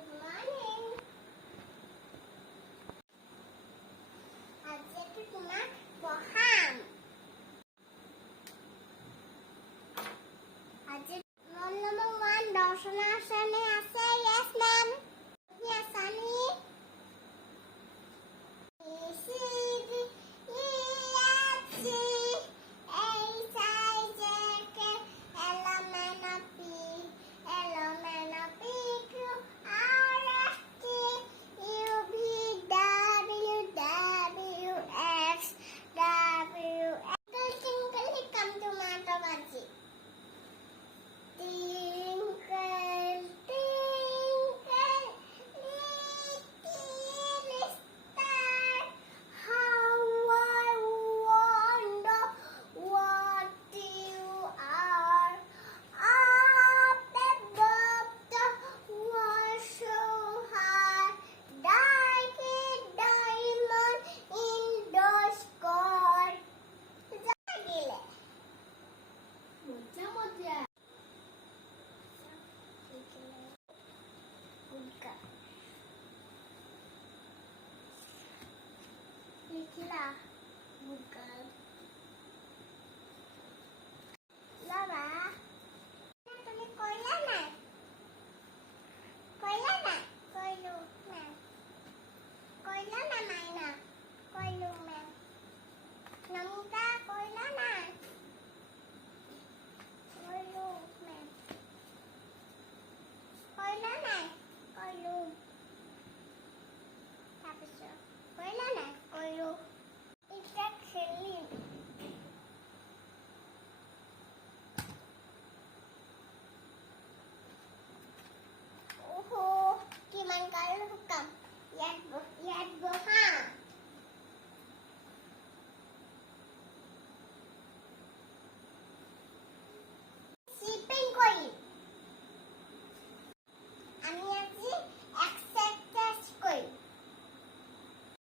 good Paham. കൊല്ലണ കൊല്ലു മാം കൊല്ലണ മൈന കൊല്ലു മാം നമുക്ക് കൊല്ലണ കൊല്ലു മാം കൊല്ലണ കൊല്ലു তাৰপিছত Bukan. Yes, yes, Bukan.